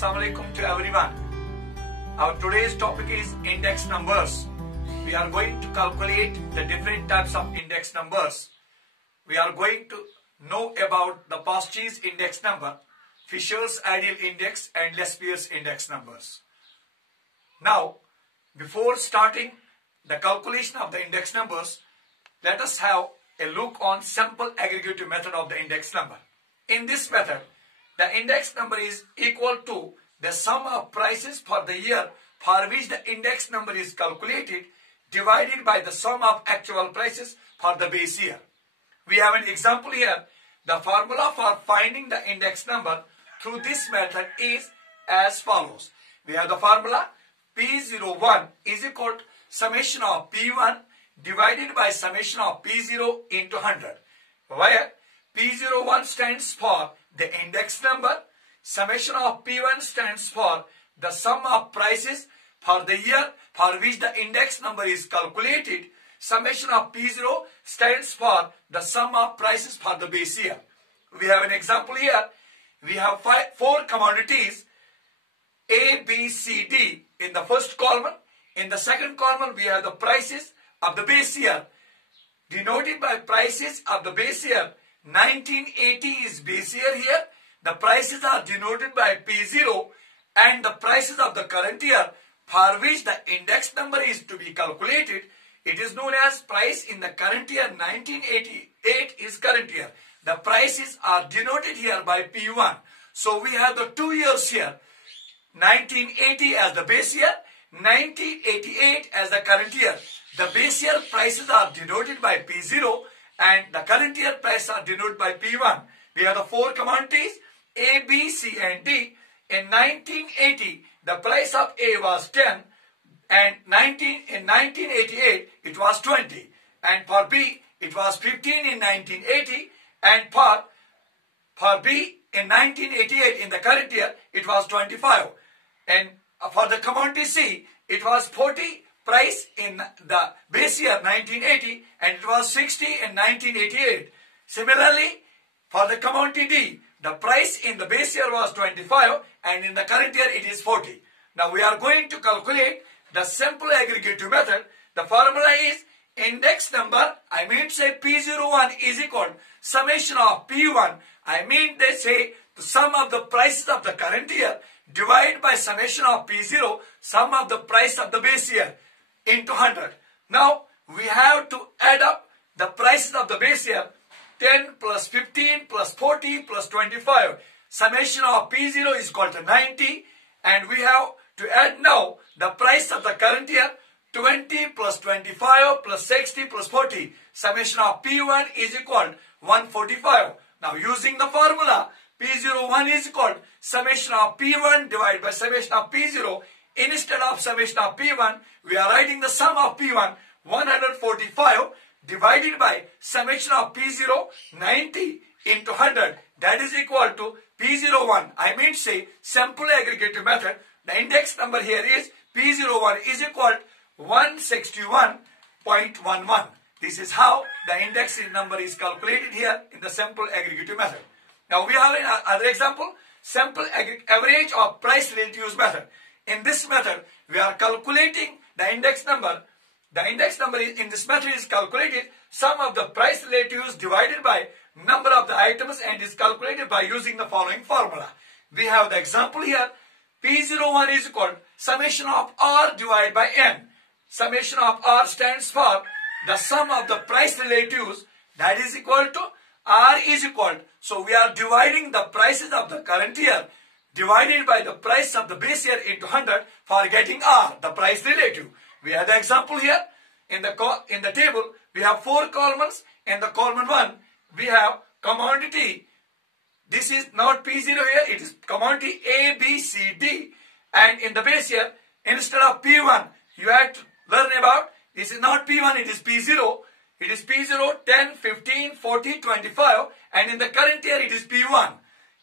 Assalamualaikum to everyone. Our today's topic is index numbers. We are going to calculate the different types of index numbers. We are going to know about the Post's index number, Fisher's ideal index and Lespier's index numbers. Now, before starting the calculation of the index numbers, let us have a look on simple aggregative method of the index number. In this method, the index number is equal to the sum of prices for the year for which the index number is calculated divided by the sum of actual prices for the base year. We have an example here. The formula for finding the index number through this method is as follows. We have the formula P01 is equal to summation of P1 divided by summation of P0 into 100, where P01 stands for the index number, summation of P1 stands for the sum of prices for the year for which the index number is calculated, summation of P0 stands for the sum of prices for the base year. We have an example here. We have four commodities A, B, C, D in the first column. In the second column, we have the prices of the base year. Denoted by prices of the base year, 1980 is base year here. The prices are denoted by P0 and the prices of the current year for which the index number is to be calculated. It is known as price in the current year. 1988 is current year. The prices are denoted here by P1. So we have the 2 years here. 1980 as the base year, 1988 as the current year. The base year prices are denoted by P0 and the current year prices are denoted by P1. We have the four commodities A, B, C and D. In 1980, the price of A was 10 and in 1988 it was 20. And for B, it was 15 in 1980 and for B in 1988 in the current year, it was 25. And for the commodity C, it was 40 price in the base year 1980 and it was 60 in 1988. Similarly, for the commodity D, the price in the base year was 25 and in the current year it is 40. Now we are going to calculate the simple aggregative method. The formula is index number, I mean say P01 is equal to summation of P1, I mean they say the sum of the prices of the current year divided by summation of P0, sum of the price of the base year into 100. Now we have to add up the prices of the base year, 10 plus 15 plus 40 plus 25. Summation of P0 is equal to 90 and we have to add now the price of the current year, 20 plus 25 plus 60 plus 40. Summation of P1 is equal to 145. Now using the formula, P01 is equal to summation of P1 divided by summation of P0. Instead of summation of P1, we are writing the sum of P1, 145 divided by summation of P0, 90 into 100. That is equal to P01. I mean say simple aggregative method. The index number here is P01 is equal to 161.11. This is how the index number is calculated here in the simple aggregative method. Now we have another example, simple average of price relatives method. In this method, we are calculating the index number. The index number in this method is calculated sum of the price relatives divided by number of the items and is calculated by using the following formula. We have the example here. P01 is equal to summation of R divided by N. Summation of R stands for the sum of the price relatives, that is equal to R is equal to, so we are dividing the prices of the current year divided by the price of the base year into 100 for getting R, the price relative. We have the example here. In the table, we have four columns. In the column 1, we have commodity. This is not P0 here, it is commodity A, B, C, D. And in the base year, instead of P1, you have to learn about, this is not P1, it is P0. It is P0, 10, 15, 40, 25. And in the current year, it is P1.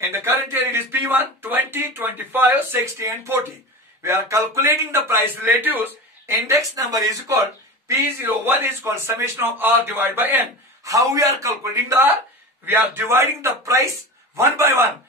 In the current year, it is P1, 20, 25, 60 and 40. We are calculating the price relatives. Index number is equal, P01 is equal summation of R divided by N. How we are calculating the R? We are dividing the price one by one.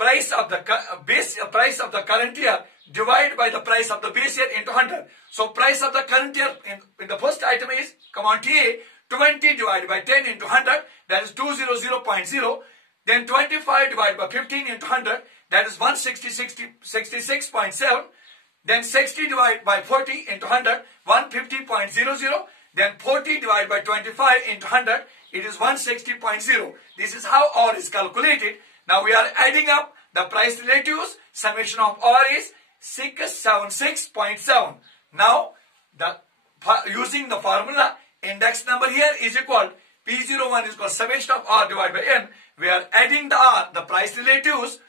price of the price of the current year divided by the price of the base year into 100. So price of the current year in the first item is commodity A, 20 divided by 10 into 100, that is 200.0. Then 25 divided by 15 into 100, that is 166.7. Then 60 divided by 40 into 100, 150.00. Then 40 divided by 25 into 100, it is 160.0. This is how OR is calculated. Now we are adding up the price relatives. Summation of OR is 676.7. Now, using the formula, index number here is equal P01 is equal summation of R divided by N. We are adding the R, the price relatives.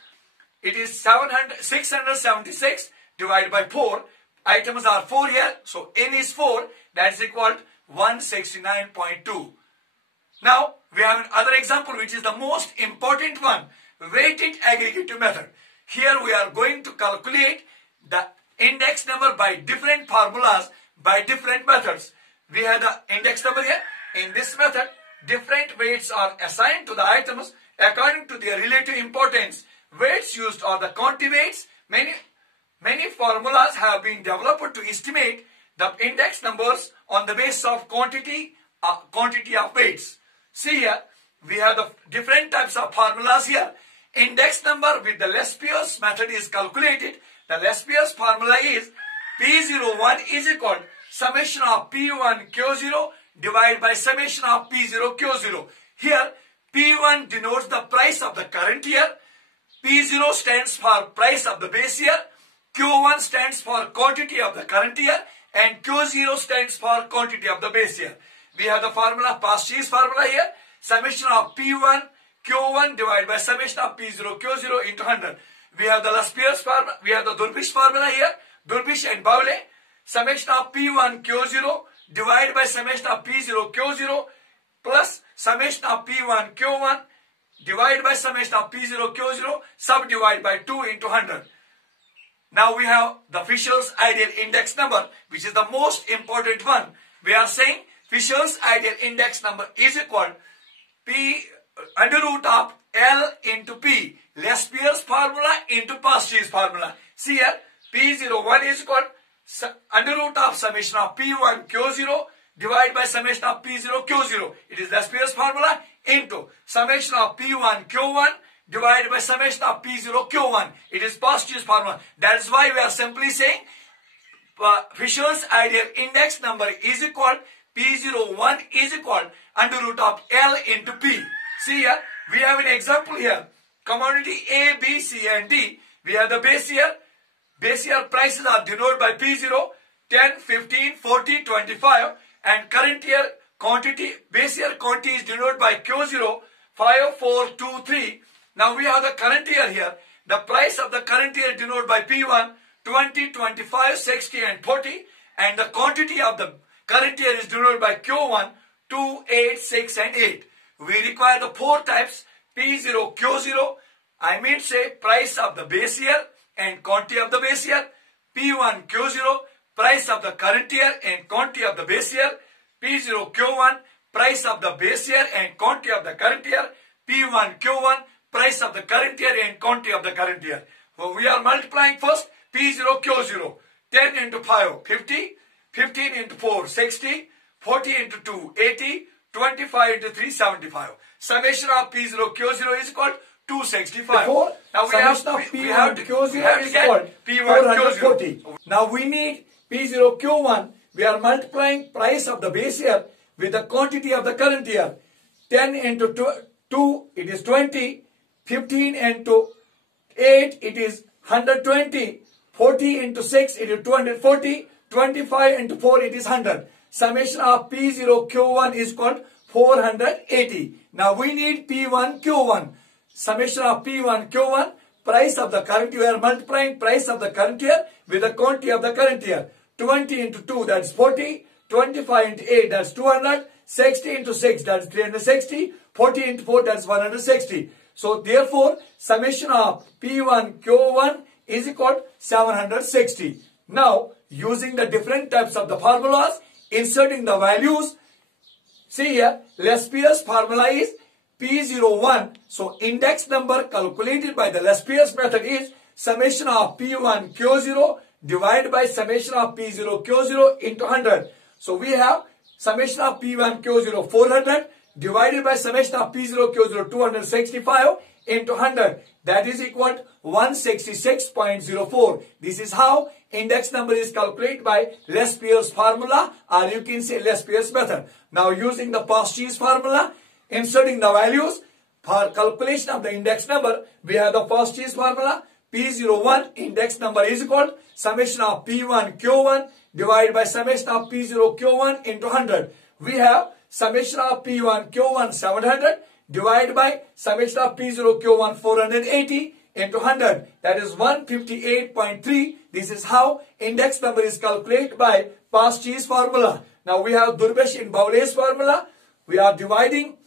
It is 676 divided by 4. Items are 4 here, so N is 4. That is equal to 169.2. Now, we have another example which is the most important one, weighted aggregative method. Here we are going to calculate the index number by different formulas, by different methods. We have the index number here. In this method, different weights are assigned to the items according to their relative importance. Weights used are the quantity weights. Many formulas have been developed to estimate the index numbers on the basis of quantity of weights. See here, we have the different types of formulas here. Index number with the Lespier's method is calculated. The Lespier's formula is P01 is equal to summation of P1 Q0 divided by summation of P0 Q0. Here, P1 denotes the price of the current year. P0 stands for price of the base year. Q1 stands for quantity of the current year. And Q0 stands for quantity of the base year. We have the formula, past year's formula here. Summation of P1 Q1 divided by summation of P0 Q0 into 100. We have the Lespier's formula. We have the Durbish formula here. Durbish and Bowley. Summation of P1 Q0 divided by summation of P0 Q0 plus summation of P1 Q1 divided by summation of P0 Q0 subdivided by 2 into 100. Now we have the Fisher's ideal index number, which is the most important one. We are saying Fisher's ideal index number is equal to P under root of L into P. Lespier's formula into past year's formula. See here, P01 is equal to under root of summation of P1 Q0 divided by summation of P0 Q0. It is Lespier's formula into summation of P1 Q1 divided by summation of P0 Q1. It is past year's formula. That is why we are simply saying Fisher's ideal index number is equal P01 is equal under root of L into P. See here, we have an example here. Commodity A, B, C and D. We have the base year. Base year prices are denoted by P0, 10, 15, 40, 25. And current year quantity, base year quantity is denoted by Q0, 5, 4, 2, 3. Now we have the current year here. The price of the current year denoted by P1, 20, 25, 60 and 40. And the quantity of the current year is denoted by Q1, 2, 8, 6 and 8. We require the 4 types P0, Q0. I mean say price of the base year and quantity of the base year. P1, Q0, price of the current year and quantity of the base year. P0, Q1, price of the base year and quantity of the current year. P1, Q1, price of the current year and quantity of the current year. So we are multiplying first P0, Q0. 10 into 5, 50. 15 into 4, 60. 40 into 2, 80. 25 into 3, 75. Summation of P0, Q0 is equal to 265. Now we have to get P1, Q0. Now we need P0, Q1. We are multiplying price of the base year with the quantity of the current year. 10 into 2, it is 20. 15 into 8, it is 120. 40 into 6, it is 240. 25 into 4, it is 100. Summation of P0, Q1 is called 480. Now we need P1, Q1. Summation of P1, Q1. Price of the current year. We are multiplying price of the current year with the quantity of the current year. 20 into 2, that's 40. 25 into 8, that's 200. 60 into 6, that's 360. 40 into 4, that's 160. So therefore, summation of P1, Q1 is equal to 760. Now, using the different types of the formulas, inserting the values. See here, Lespier's formula is P01. So index number calculated by the Lespius method is summation of P1 Q0 divided by summation of P0 Q0 into 100. So we have summation of P1 Q0 400 divided by summation of P0 Q0 265 into 100. That is equal to 166.04. This is how index number is calculated by Lespius formula, or you can say Lespius method. Now using the Post's formula, inserting the values for calculation of the index number, we have the Post's formula. P01 index number is equal to summation of P1 Q1 divided by summation of P0 Q1 into 100. We have summation of P1 Q1 700 divided by summation of P0 Q1 480 into 100. That is 158.3. This is how index number is calculated by Post's formula. Now we have Durbesh in Bowley's formula. We are getting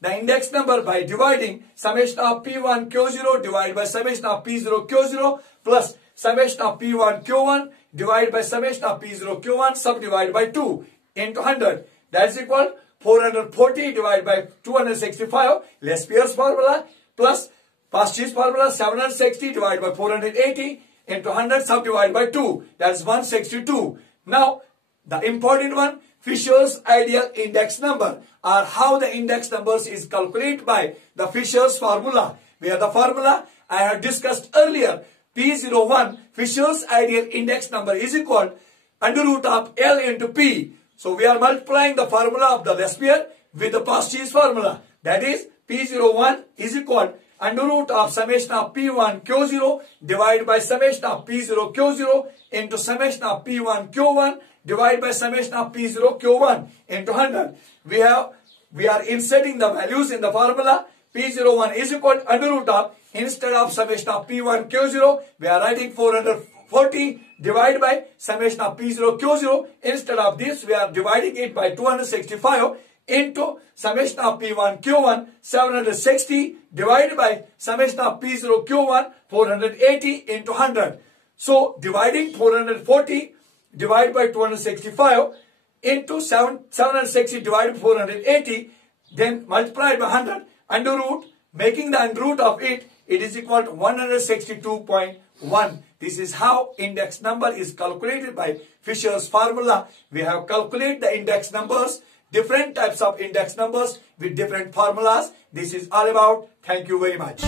the index number by dividing summation of P1 Q0 divided by summation of P0 Q0 plus summation of P1 Q1 divided by summation of P0 Q1 subdivided by 2 into 100. That is equal to 440 divided by 265, Lespius formula, plus Post's formula 760 divided by 480 into 100 subdivided by 2. That is 162. Now the important one, Fisher's ideal index number, or how the index numbers is calculated by the Fisher's formula. Where the formula I have discussed earlier, P01, Fisher's ideal index number is equal to under root of L into P. So we are multiplying the formula of the Lespius with the Post's formula. That is P01 is equal to under root of summation of P1 Q0 divided by summation of P0 Q0 into summation of P1 Q1 divided by summation of P0 Q1 into 100. We are inserting the values in the formula. P01 is equal to under root of, instead of summation of P1 Q0, we are writing 440 divided by summation of P0 Q0. Instead of this, we are dividing it by 265 into summation of P1 Q1 760 divided by summation of P0 Q1 480 into 100. So dividing 440 divided by 265 into 760 divided by 480, then multiplied by 100 under root, making the under root of it, it is equal to 162.1. This is how index number is calculated by Fisher's formula. We have calculated the index numbers, different types of index numbers with different formulas. This is all about. Thank you very much.